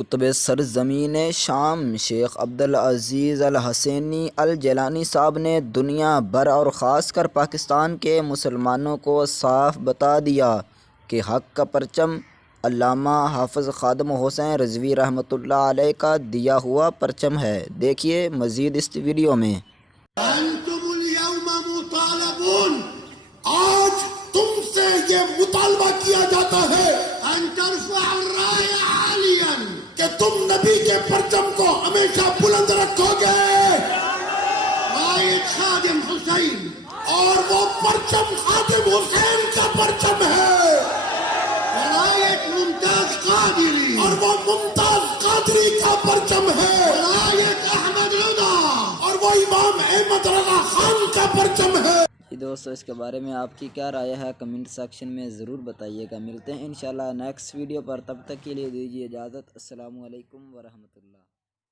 قطب سرزمین شام شیخ عبدالعزیز الحسینی الجیلانی صاحب نے دنیا بھر اور خاص کر پاکستان کے مسلمانوں کو صاف بتا دیا کہ حق کا پرچم علامہ حافظ خادم حسین رضوی رحمۃ اللہ علیہ کا دیا ہوا پرچم ہے۔ دیکھیے مزید اس ویڈیو میں۔ انتم اليوم مطالبون، آج تم سے یہ مطالبہ کیا جاتا ہے ان ترفع الراية عاليا، کہ تم نبی کے پرچم کو ہمیشہ بلند رکھو گے۔ راية خادم حسین، اور وہ پرچم خادم حسین کا پرچم ہے۔ راية ممتاز قادری، اور وہ ممتاز قادری کا پرچم ہے۔ راية احمد رضا، اور وہ امام احمد رضا خان کا پرچم ہے۔ دوستو اس کے بارے میں آپ کی کیا رائے ہے کمنٹ سیکشن میں ضرور بتائیے گا۔ ملتے ہیں انشاءاللہ نیکسٹ ویڈیو پر، تب تک کے لیے دیجیے اجازت۔ السلام علیکم ورحمۃ اللہ۔